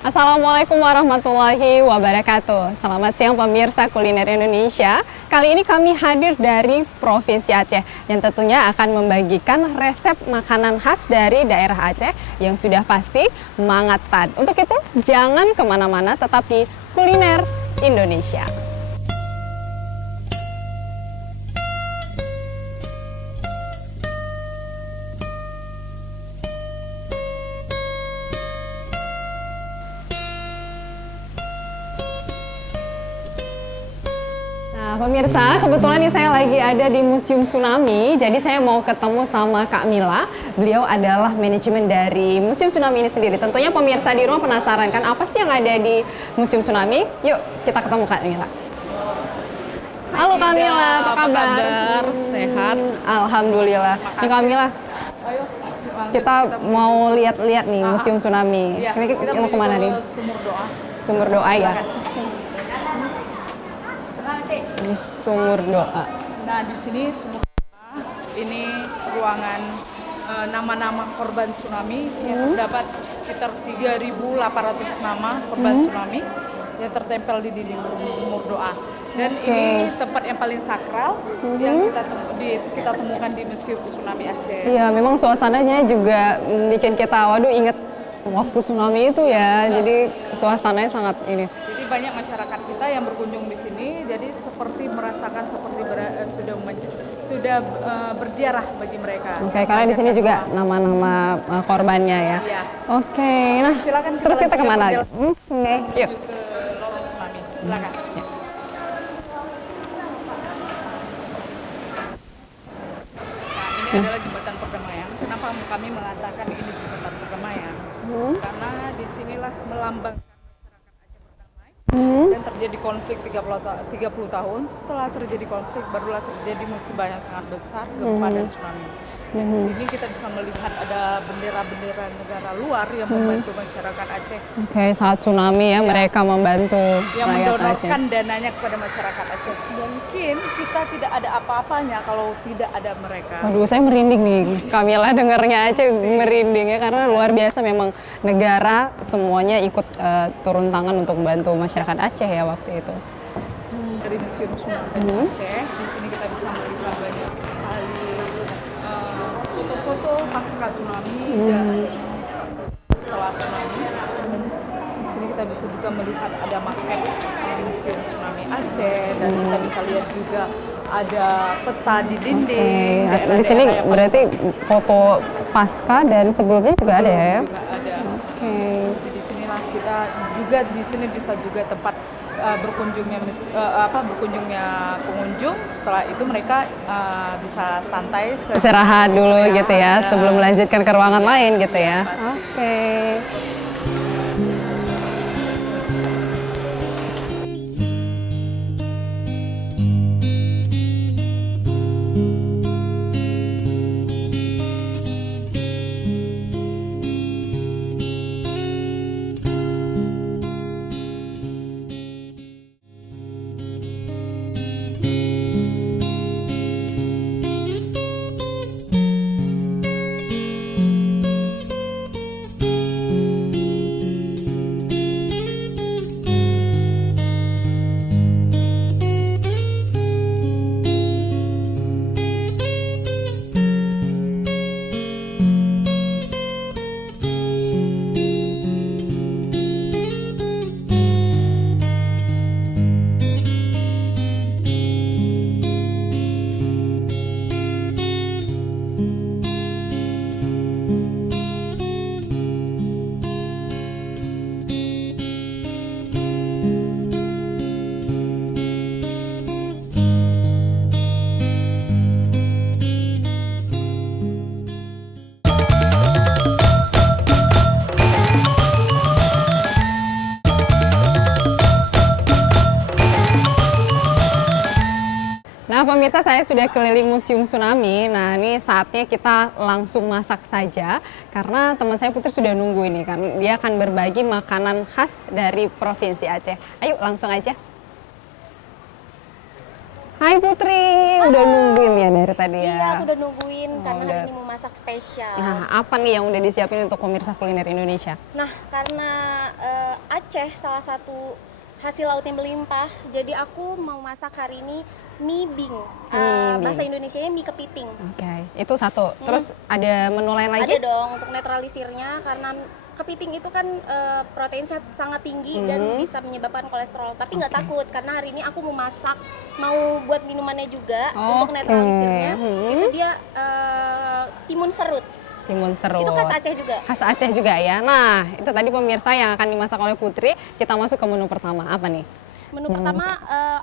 Assalamualaikum warahmatullahi wabarakatuh. Selamat siang pemirsa kuliner Indonesia. Kali ini kami hadir dari Provinsi Aceh yang tentunya akan membagikan resep makanan khas dari daerah Aceh yang sudah pasti mangatan. Untuk itu jangan kemana-mana, tetap di Kuliner Indonesia. Nah, pemirsa, kebetulan nih saya lagi ada di Museum Tsunami, jadi saya mau ketemu sama Kak Mila. Beliau adalah manajemen dari Museum Tsunami ini sendiri. Tentunya pemirsa di rumah penasaran kan apa sih yang ada di Museum Tsunami? Yuk, kita ketemu Kak Mila. Halo Kak Mila, apa kabar? Sehat. Alhamdulillah. Nih Kak Mila, kita mau lihat-lihat nih Museum Tsunami. Iya, Ini kita mau kemana nih? Sumur Doa. Sumur doa ya. Ini sumur doa. Nah, di sini sumur doa. Ini ruangan nama-nama korban tsunami yang terdapat sekitar 3.800 nama korban tsunami yang tertempel di dinding sumur doa. Dan ini tempat yang paling sakral yang kita temukan di Museum Tsunami Aceh. Iya, memang suasananya juga bikin kita, waduh, inget waktu tsunami itu ya. Jadi suasananya sangat ini. Jadi banyak masyarakat kita yang berkunjung di sini, jadi seperti merasakan seperti sudah berziarah bagi mereka. Oke, karena di sini juga nama-nama korbannya ya. Iya. Oke, nah Silakan terus kita kemana lagi? Yuk. Menuju ke lorong tsunami. Silakan. Nah, ini adalah jembatan perdamaian. Kenapa kami mengatakan ini jembatan perdamaian? Karena disinilah melambangkan masyarakat Aceh berdamai dan terjadi konflik 30 tahun. Setelah terjadi konflik, barulah terjadi musibah yang sangat besar, gempa dan tsunami. Dan di sini kita bisa melihat ada bendera-bendera negara luar yang membantu masyarakat Aceh. Oke, saat tsunami ya, mereka membantu Yang rakyat Aceh. mendonorkan dananya kepada masyarakat Aceh. Mungkin kita tidak ada apa-apanya kalau tidak ada mereka. Waduh, saya merinding nih, Kamila dengarnya aja merinding ya, karena luar biasa memang negara semuanya ikut turun tangan untuk membantu masyarakat Aceh ya waktu itu. Dari Museum Tsunami Aceh, di sini kita bisa melihat banyak sekali foto-foto pasca tsunami dan setelah tsunami. Di sini kita bisa juga melihat ada maket di Museum Tsunami Aceh dan kita bisa lihat juga ada peta di dinding. Oke, di sini berarti foto pasca dan sebelumnya juga ada ya? Juga ada. Oke. Jadi di sinilah kita juga di sini bisa juga tempat berkunjungnya pengunjung. Setelah itu mereka bisa santai Istirahat dulu gitu ya, ada. sebelum melanjutkan ke ruangan lain gitu ya. Pasti. Oke. Nah pemirsa, saya sudah keliling Museum Tsunami. Nah ini saatnya kita langsung masak saja, karena teman saya Putri sudah nunggu ini kan. Dia akan berbagi makanan khas dari Provinsi Aceh. Ayo langsung aja. Hai Putri, udah nungguin ya dari tadi ya? Iya, aku udah nungguin karena udah. hari ini mau masak spesial. Nah, apa nih yang udah disiapin untuk pemirsa kuliner Indonesia? Nah, karena Aceh salah satu hasil laut yang berlimpah, jadi aku mau masak hari ini mie bing. Mie Bahasa bing. Indonesianya mie kepiting. Oke, itu satu. Terus ada menu lain lagi? Ada dong untuk netralisirnya karena kepiting itu kan proteinnya sangat tinggi dan bisa menyebabkan kolesterol. Tapi nggak Oke. takut karena hari ini aku mau masak, mau buat minumannya juga untuk Oke. netralisirnya. Itu dia timun serut. Timun serut. Itu khas Aceh juga. Khas Aceh juga ya. Nah, itu tadi pemirsa yang akan dimasak oleh Putri. Kita masuk ke menu pertama. Apa nih? Menu pertama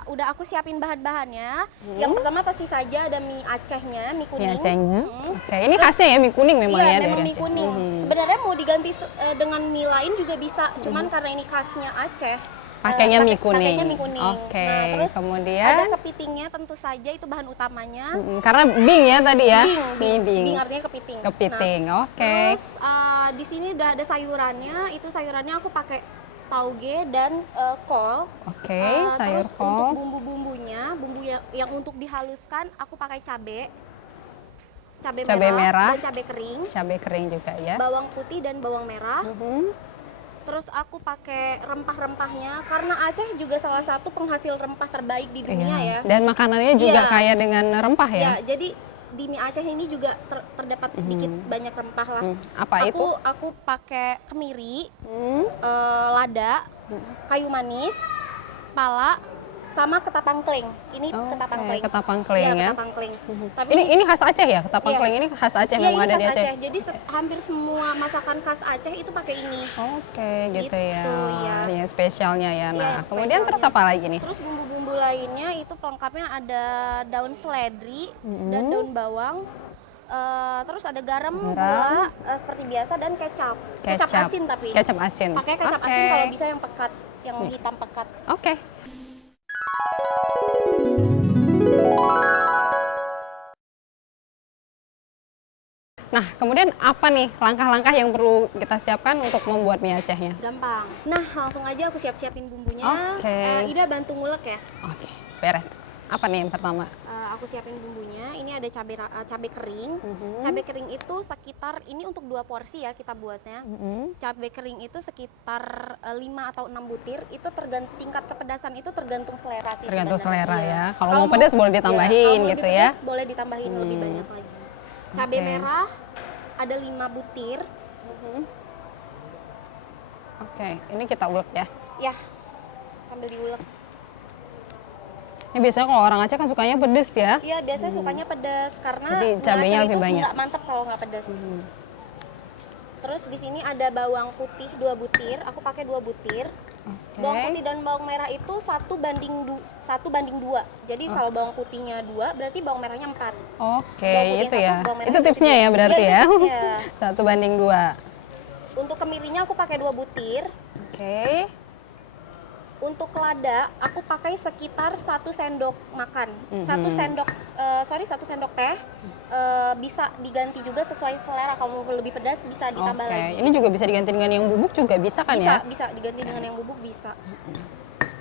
udah aku siapin bahan-bahannya. Yang pertama pasti saja ada mie Acehnya, mie kuning. Mie Acehnya. Oke, ini khasnya ya mie kuning memang Iya, ya memang dari mie Aceh. kuning. Sebenarnya mau diganti dengan mie lain juga bisa, cuman karena ini khasnya Aceh. Pakainya mie kuning. Pakainya mie kuning. Oke, Nah, terus kemudian ada kepitingnya tentu saja itu bahan utamanya. karena bing ya tadi ya. Bing, Mie bing artinya kepiting. Kepiting. Nah, Oke. terus di sini udah ada sayurannya. Itu sayurannya aku pakai tauge dan kol. Oke, sayur Terus untuk kol. bumbu-bumbunya, yang untuk dihaluskan aku pakai cabai Cabai merah. dan cabai kering, Cabai kering juga ya. bawang putih dan bawang merah. Mhm. Terus aku pakai rempah-rempahnya karena Aceh juga salah satu penghasil rempah terbaik di dunia Iya. ya. Dan makanannya juga Iya. kaya dengan rempah ya. Ya, jadi di mie Aceh ini juga terdapat sedikit banyak rempah lah. Apa itu? Aku pakai kemiri, Hmm. lada, kayu manis, pala, sama ketapang kleng. Ini ketapang Oke, kleng. ketapang kleng Iya, ya. ketapang kleng. Tapi Ini khas Aceh ya? Ketapang Iya. kleng ini khas Aceh iya, memang ini ada di khas Aceh. Jadi hampir semua masakan khas Aceh itu pakai ini. Oke, gitu ya. Gitu, iya. Ini spesialnya ya. Iya, Nah, yang kemudian terus spesialnya. apa lagi nih? Terus bumbu-bumbu lainnya itu pelengkapnya ada daun seledri dan daun bawang. Terus ada garam, gula seperti biasa dan kecap. Kecap asin tapi. Kecap asin. Pakai kecap Oke. asin kalau bisa yang pekat, yang hitam pekat. Oke. Nah, kemudian apa nih langkah-langkah yang perlu kita siapkan untuk membuat mie Acehnya? Gampang. Nah, langsung aja aku siap-siapin bumbunya. Oke. Ida bantu ngulek ya. Oke, beres. Apa nih yang pertama? Aku siapin bumbunya. Ini ada cabai kering. Cabai kering itu sekitar ini untuk 2 porsi ya kita buatnya. Cabai kering itu sekitar 5 atau 6 butir. Itu tingkat kepedasan itu tergantung selera sih. Tergantung sebenarnya. selera Iya. ya. Kalau mau pedas boleh ditambahin kalau mau gitu lebih ya. pedas, boleh ditambahin lebih banyak lagi. Cabai Oke. merah ada 5 butir. Oke, ini kita ulek ya. Ya, sambil diulek. Ini biasanya kalau orang Aceh kan sukanya pedes ya. Iya, biasanya sukanya pedas karena Jadi mie cabainya Aceh lebih itu banyak. nggak mantep kalau nggak pedas. Terus di sini ada bawang putih 2 butir, aku pakai 2 butir. Bawang putih dan bawang merah itu 1:2. Jadi kalau bawang putihnya 2, berarti bawang merahnya 4. Oke, Bawang putih itu ya. satu, bawang merah Itu tipsnya ya berarti Iya, ya. itu tipsnya. 1:2. Untuk kemirinya aku pakai 2 butir. Oke. Untuk lada aku pakai sekitar 1 sendok makan. 1 sendok teh. Bisa diganti juga sesuai selera. Kalau mau lebih pedas bisa ditambah Oke, lagi. ini juga bisa diganti dengan yang bubuk juga bisa kan ya? Bisa diganti dengan yang bubuk bisa.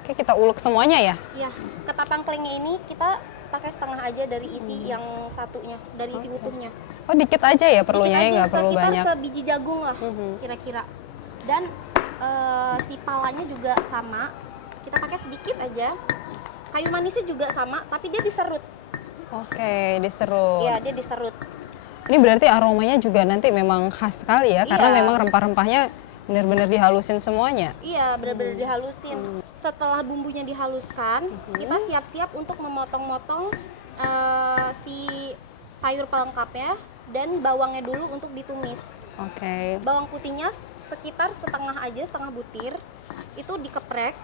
Oke, kita ulek semuanya ya. Iya, ketapang klengnya ini kita pakai setengah aja dari isi yang satunya, dari isi utuhnya. Oh, dikit aja ya perlunya ya, Sedikit nggak aja, perlu sekitar banyak. sebiji jagung lah kira-kira. Dan si palanya juga sama, kita pakai sedikit aja. Kayu manisnya juga sama, tapi dia diserut. Oke, diserut. Iya, dia diserut. Ini berarti aromanya juga nanti memang khas sekali ya, karena Iya. memang rempah-rempahnya benar-benar dihalusin semuanya. Iya, benar-benar dihalusin. Setelah bumbunya dihaluskan, kita siap-siap untuk memotong-motong si sayur pelengkapnya dan bawangnya dulu untuk ditumis. Oke. Bawang putihnya sekitar setengah butir, itu dikeprek,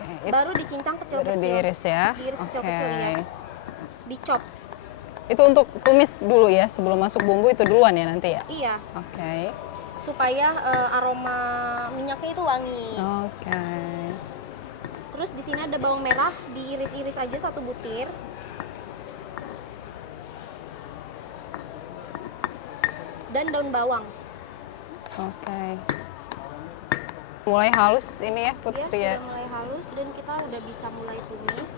Oke, baru dicincang baru kecil-kecil. diiris ya. Diiris Oke. kecil-kecil ya. Dicop. Itu untuk tumis dulu ya, sebelum masuk bumbu itu duluan ya nanti ya. Iya, Oke. supaya aroma minyaknya itu wangi. Oke. Terus di sini ada bawang merah, diiris-iris aja 1 butir. Dan daun bawang. Oke. Mulai halus ini ya Dia Putri sudah ya. mulai halus dan kita udah bisa mulai tumis.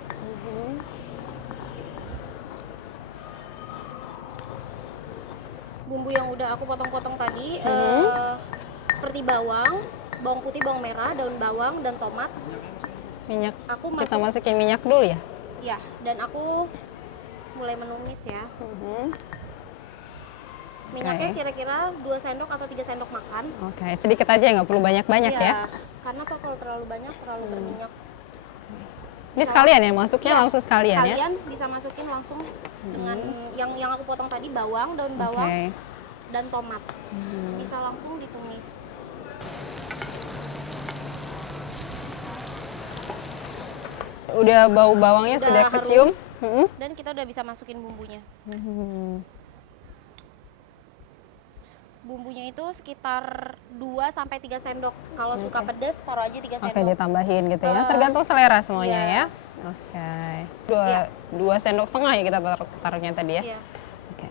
Bumbu yang udah aku potong-potong tadi seperti bawang, bawang putih, bawang merah, daun bawang dan tomat. Minyak. Aku Kita masukin minyak dulu ya. ya, dan aku mulai menumis ya. Minyaknya Oke. kira-kira 2 sendok atau 3 sendok makan. Oke, sedikit aja nggak perlu banyak-banyak ya. Iya, karena kalau terlalu banyak terlalu berminyak. Ini sekalian ya, masuknya Iya, langsung sekalian ya. Sekalian bisa masukin langsung dengan yang aku potong tadi, bawang, daun bawang Oke. dan tomat. Bisa langsung ditumis. Udah bau bawangnya Udah sudah harum. kecium. Dan kita udah bisa masukin bumbunya. Bumbunya itu sekitar 2 sampai 3 sendok. Kalau suka pedas, taruh aja 3 Oke, sendok. ditambahin gitu ya. Tergantung selera semuanya iya. ya. Oke. Iya. 2 sendok setengah ya kita taruhnya tadi ya. Iya, Oke.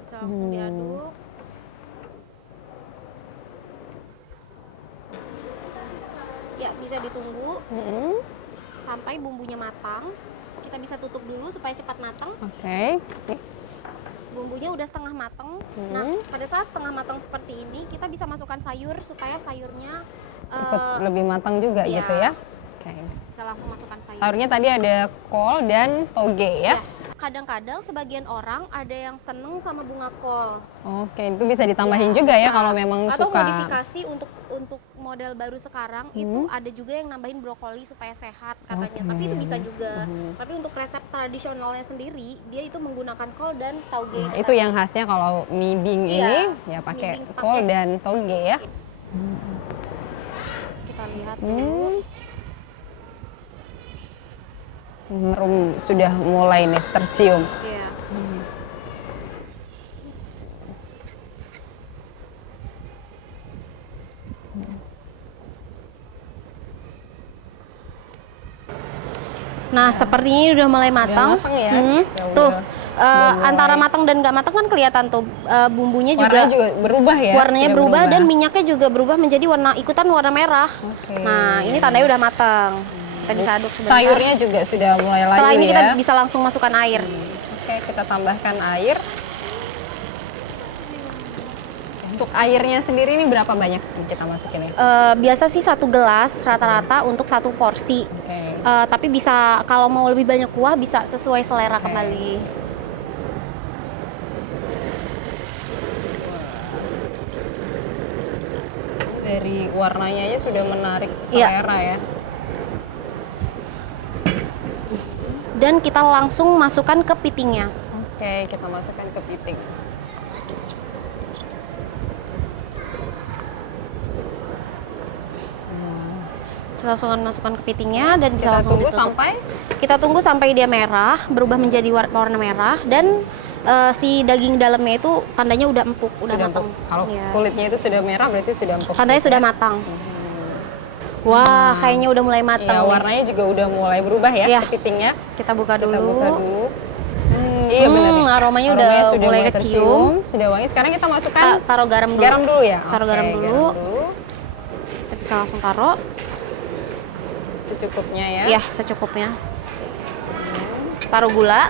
bisa langsung diaduk. Ya, bisa ditunggu sampai bumbunya matang. Kita bisa tutup dulu supaya cepat matang. Oke. Bumbunya udah setengah matang. Nah, pada saat setengah matang seperti ini, kita bisa masukkan sayur supaya sayurnya Ikut lebih matang juga iya. gitu ya. Oke. bisa langsung masukkan sayur. Sayurnya tadi ada kol dan toge ya. Ya, kadang-kadang sebagian orang ada yang seneng sama bunga kol. Oke, itu bisa ditambahin juga ya Bisa. kalau memang Atau suka. modifikasi untuk model baru sekarang itu ada juga yang nambahin brokoli supaya sehat katanya. Tapi itu bisa juga. Tapi untuk resep tradisionalnya sendiri, dia itu menggunakan kol dan tauge. Nah, itu yang khasnya kalau mie bing Iya, ini ya pakai mie bing kol pakai- dan toge ya. Kita lihat dulu. Harum sudah mulai nih tercium. Iya. Nah, seperti ini udah mulai matang. matang ya? Hmm. Ya Tuh, udah mulai. antara matang dan nggak matang kan kelihatan tuh bumbunya Warnanya juga juga berubah ya. warnanya sudah berubah dan minyaknya juga berubah menjadi ikutan warna merah. Oke. Nah, ini tandanya udah matang. Kita bisa aduk sebentar. Sayurnya juga sudah mulai Setelah lagi ini ya. kita bisa langsung masukkan air. Oke, kita tambahkan air. Untuk airnya sendiri ini berapa banyak kita masukin ya? Biasa sih 1 gelas rata-rata untuk 1 porsi. Oke. Tapi bisa kalau mau lebih banyak kuah bisa sesuai selera Oke. kembali. Dari warnanya aja sudah menarik Iya. selera ya. Dan kita langsung masukkan ke pitingnya. Oke, kita masukkan ke piting. Kita langsung masukkan ke pitingnya dan bisa Kita langsung tunggu ditutup. sampai Kita tunggu sampai dia merah, berubah menjadi warna merah dan si daging dalamnya itu tandanya udah empuk, udah sudah matang. empuk. Kalau Iya. kulitnya itu sudah merah berarti sudah empuk. Tandanya sudah matang. Wah, kayaknya udah mulai matang. Iya, nih. warnanya juga udah mulai berubah ya Iya. kepitingnya. Kita buka Kita dulu. buka dulu. Iya benar nih. Aromanya udah mulai kecium. tercium, sudah wangi. Sekarang kita masukkan Taruh garam dulu. garam dulu ya. Taruh Oke, garam dulu. Kita bisa langsung taruh. Secukupnya ya. Ya, secukupnya. Taruh gula.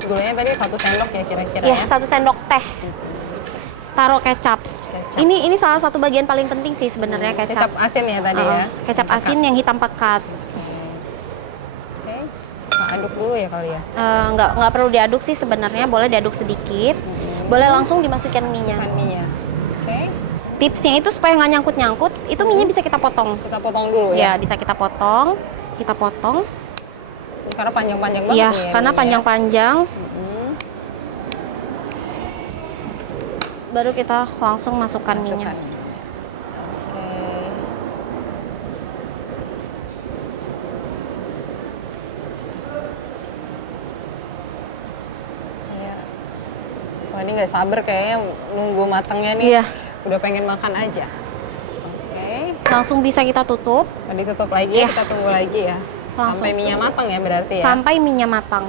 Gulanya tadi 1 sendok ya kira-kira Ya, ya. 1 sendok teh. Taruh kecap. Kecap. Ini salah satu bagian paling penting sih sebenarnya Kecap kecap. asin ya tadi ya. Kecap asin yang hitam pekat. Oke. Kita aduk dulu ya kali ya. Nggak perlu diaduk sih sebenarnya, boleh diaduk sedikit. Boleh langsung dimasukkan mie-nya. Makan mie-nya. Oke. Tipsnya itu supaya nggak nyangkut-nyangkut, itu mie-nya bisa kita potong. Kita potong dulu Ya, ya. bisa kita potong. Kita potong. Karena panjang-panjang banget Iya, nih ya karena mie-nya. panjang-panjang. Baru kita langsung masukkan Masukkan. mie-nya. Oke. Iya. Wah, ini nggak sabar kayaknya nunggu matangnya nih. Iya. Udah pengen makan aja. Oke. Langsung bisa kita tutup Nah, ditutup lagi, Iya. kita tunggu lagi ya. Langsung Sampai mie-nya matang ya berarti ya. sampai mie-nya matang.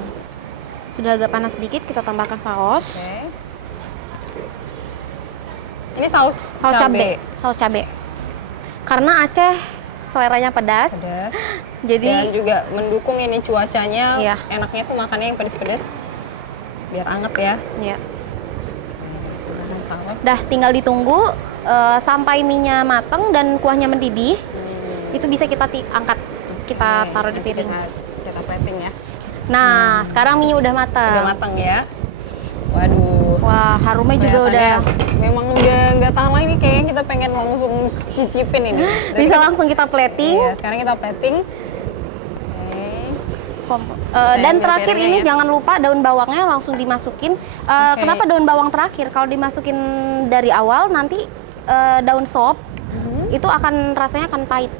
Sudah agak panas sedikit, kita tambahkan saus. Oke. Ini saus cabe. Karena Aceh seleranya pedas. Jadi dan juga mendukung ini cuacanya. Iya. Enaknya tuh makannya yang pedas-pedas. Biar anget ya. Iya. Saus. Dah tinggal ditunggu sampai mie-nya mateng dan kuahnya mendidih. Itu bisa kita angkat. Kita taruh di piring. Kita plating ya. Nah, sekarang mie udah mateng. Udah mateng ya. Waduh. Wah, harumnya juga udah. Memang udah nggak tahan lagi nih, kayaknya kita pengen langsung cicipin ini. Bisa langsung kita plating. Iya, sekarang kita plating. Dan terakhir ini jangan lupa daun bawangnya langsung dimasukin. Kenapa daun bawang terakhir? Kalau dimasukin dari awal nanti daun sop itu akan rasanya akan pahit.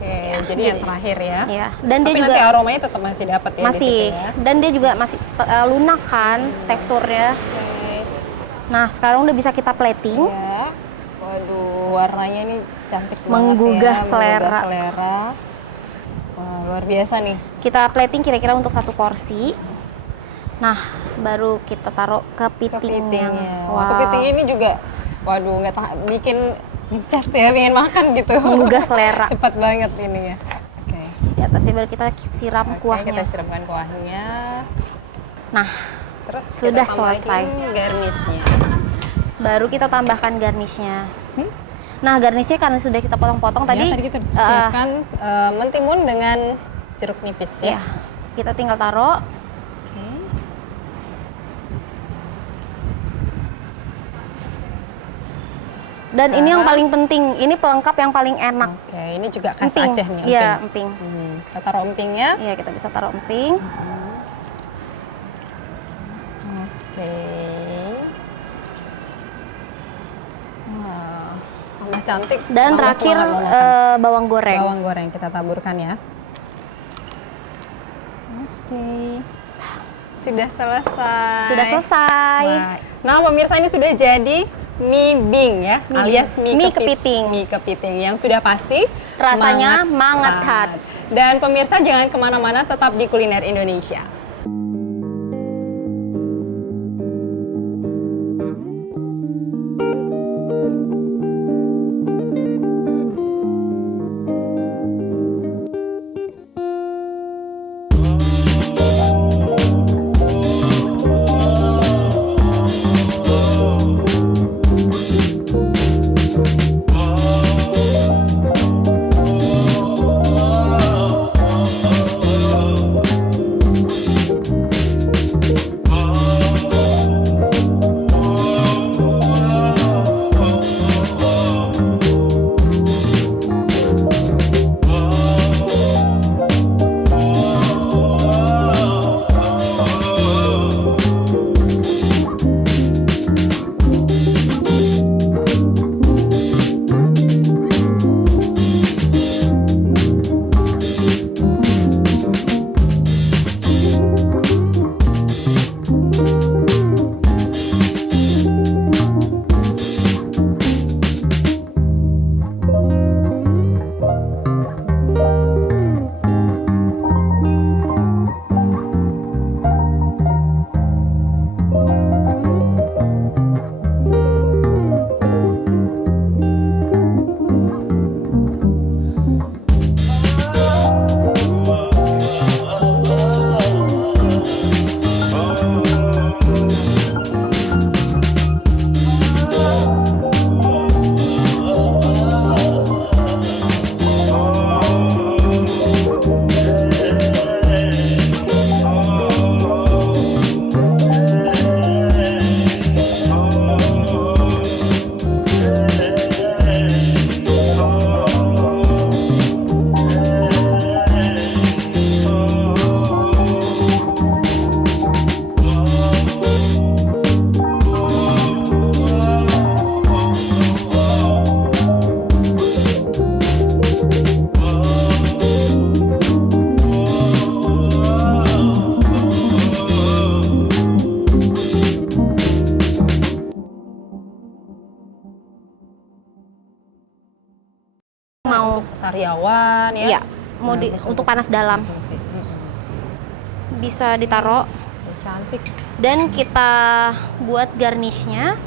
Oke, jadi yang terakhir ya. Iya. Dan tapi dia juga nanti aromanya tetap masih dapat ya masih. di situ ya. Dan dia juga masih lunak kan teksturnya. Nah, sekarang udah bisa kita plating. Ya. Waduh, warnanya ini cantik Menggugah banget ya. selera. Menggugah selera. Wah, luar biasa nih. Kita plating kira-kira untuk 1 porsi. Nah, baru kita taruh ke pitingnya. Wah, kepiting ini juga, waduh, nggak tahan, bikin ngecas ya, pengen makan gitu. Menggugah selera. Cepat banget ini ya. Oke. Di atasnya baru kita siram kuahnya. Kita siramkan kuahnya. Nah, terus sudah kita selesai. Garnishnya. Baru kita tambahkan garnishnya. Nah, garnishnya karena sudah kita potong-potong Ya, tadi. tadi kita siapkan mentimun dengan jeruk nipis ya. Kita tinggal taruh. Dan ini yang paling penting, ini pelengkap yang paling enak. Oke, ini juga khas Emping. Aceh nih, Iya, emping. Kita taruh empingnya. Iya, kita bisa taruh emping. Oke. Wah, tambah cantik. Dan tambah terakhir semangat mau makan. bawang goreng. Bawang goreng kita taburkan ya. Oke. Sudah selesai. Sudah selesai. Wah. Nah, pemirsa, ini sudah jadi mie bing ya, alias mie kepiting. Mie kepiting yang sudah pasti Rasanya mangat. Dan pemirsa jangan kemana-mana, tetap di Kuliner Indonesia. Mau sariawan ya. Iya, mau untuk panas dalam. konsumsi. Bisa ditaruh. Cantik. Dan kita buat garnishnya.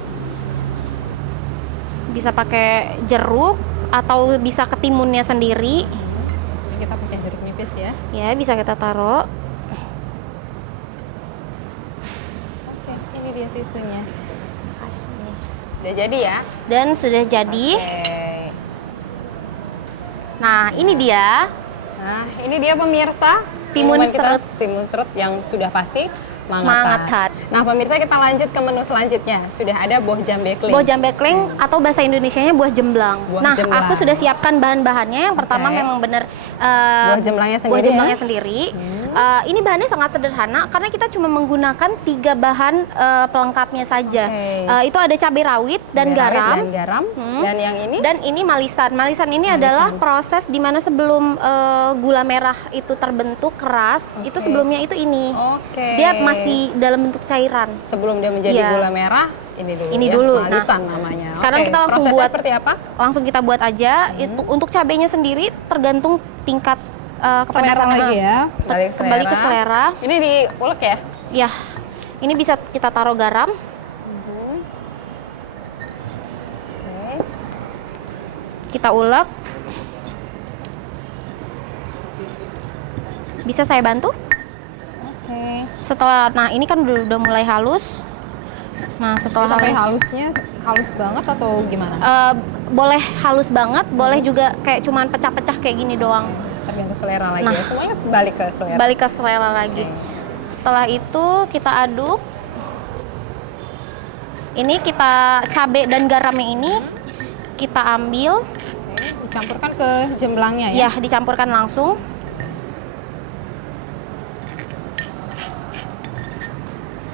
Bisa pakai jeruk atau bisa ketimunnya sendiri. Ini kita pakai jeruk nipis ya. Ya, bisa kita taruh. Oke, ini dia tisunya. Nih. Sudah jadi ya? Dan sudah jadi. Oke. Nah, ini dia. Nah, ini dia pemirsa. Timun minuman kita, serut. timun serut yang sudah pasti Mangatat. Nah, pemirsa kita lanjut ke menu selanjutnya. Sudah ada boh jambekling. Buah jambekling atau bahasa Indonesianya buah jemblang. Buah Nah, jemblang. aku sudah siapkan bahan-bahannya. Yang pertama Oke. memang benar Buah jemblangnya sendiri. buah jemblangnya ya? sendiri. Ini bahannya sangat sederhana karena kita cuma menggunakan 3 bahan pelengkapnya saja. Oke. Itu ada cabai rawit dan Cabai rawit garam. Dan garam. Dan yang ini Dan ini malisan. Malisan ini adalah proses di mana sebelum gula merah itu terbentuk keras, itu Oke. sebelumnya itu ini. Oke. Dia masih dalam bentuk cairan. sebelum dia menjadi Iya. gula merah, ini dulu Ini ya. dulu. Malisan namanya. Sekarang Oke, kita langsung prosesnya buat. seperti apa? Langsung kita buat aja. Itu untuk cabenya sendiri tergantung tingkat Selera kepedasan lagi ya. Kembali ke selera. Ini diulek ya? Ya, ini bisa kita taruh garam. Oke. Kita ulek. Bisa saya bantu? Oke. Nah ini kan udah mulai halus. Nah setelah Sampai halus, halusnya halus banget atau gimana? boleh halus banget, boleh juga kayak cuman pecah-pecah kayak gini doang. Tergantung selera lagi Nah. ya. Semuanya balik ke selera. Balik ke selera lagi. Oke. Setelah itu kita aduk. Ini kita cabai dan garamnya ini kita ambil, Oke, dicampurkan ke jemblangnya ya. ya dicampurkan langsung.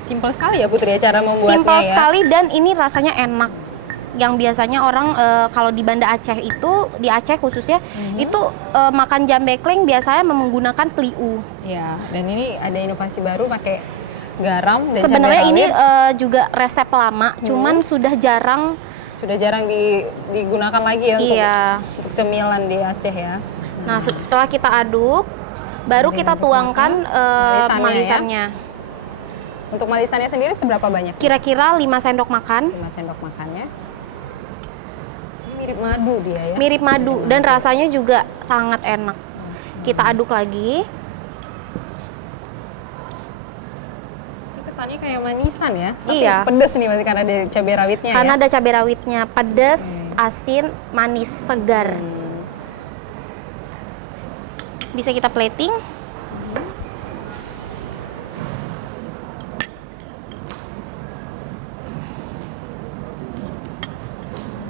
Simpel sekali ya Putri ya cara membuatnya Simpel ya. sekali dan ini rasanya enak. Yang biasanya orang kalau di Banda Aceh itu, di Aceh khususnya, itu makan jambekling biasanya menggunakan peliu. Ya, dan ini ada inovasi baru pakai garam dan Sebenarnya cabai ini rawit. juga resep lama, cuman sudah jarang. Sudah jarang digunakan lagi ya Iya. untuk cemilan di Aceh ya. Nah, setelah kita aduk, baru kita tuangkan Malisannya ya. malisannya. Untuk malisannya sendiri seberapa banyak? Kira-kira 5 sendok makan. 5 sendok makannya. Ini mirip madu dia ya. Mirip madu dan rasanya juga sangat enak. Kita aduk lagi. Ini kesannya kayak manisan ya. Tapi Iya. pedes nih masih karena ada cabai rawitnya Karena ya. ada cabai rawitnya, pedas, asin, manis, segar. Bisa kita plating.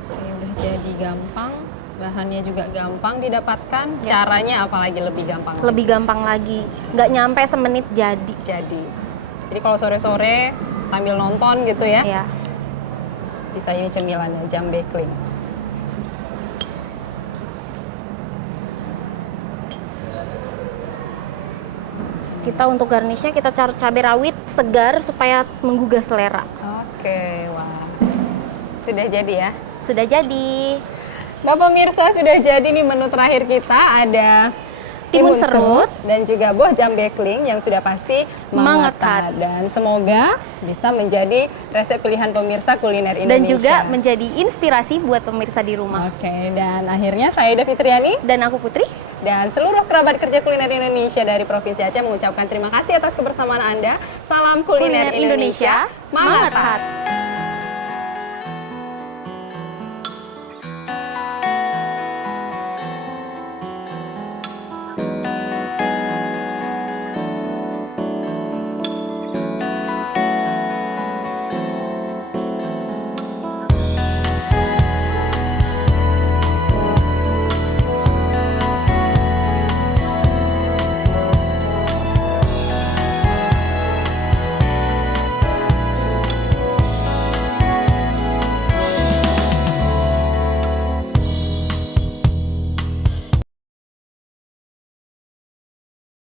Oke, udah jadi gampang. Bahannya juga gampang didapatkan. Ya. Caranya apalagi lebih gampang. Lebih gampang lagi. Nggak nyampe semenit jadi. Jadi kalau sore-sore sambil nonton gitu ya, Ya. bisa ini cemilannya jambekling. Kita untuk garnishnya kita cari cabai rawit segar supaya menggugah selera. Oke, wah. Sudah jadi ya. Sudah jadi. Nah pemirsa, sudah jadi nih menu terakhir kita. Ada Timun serut dan juga buah jambekling yang sudah pasti Mangatat. Dan semoga bisa menjadi resep pilihan pemirsa kuliner Indonesia. dan juga menjadi inspirasi buat pemirsa di rumah. Oke, dan akhirnya saya Ida Fitriani Dan aku Putri. dan seluruh kerabat kerja kuliner Indonesia dari Provinsi Aceh mengucapkan terima kasih atas kebersamaan Anda. Salam kuliner, Kuliner Indonesia, Mangatat. Mangatat.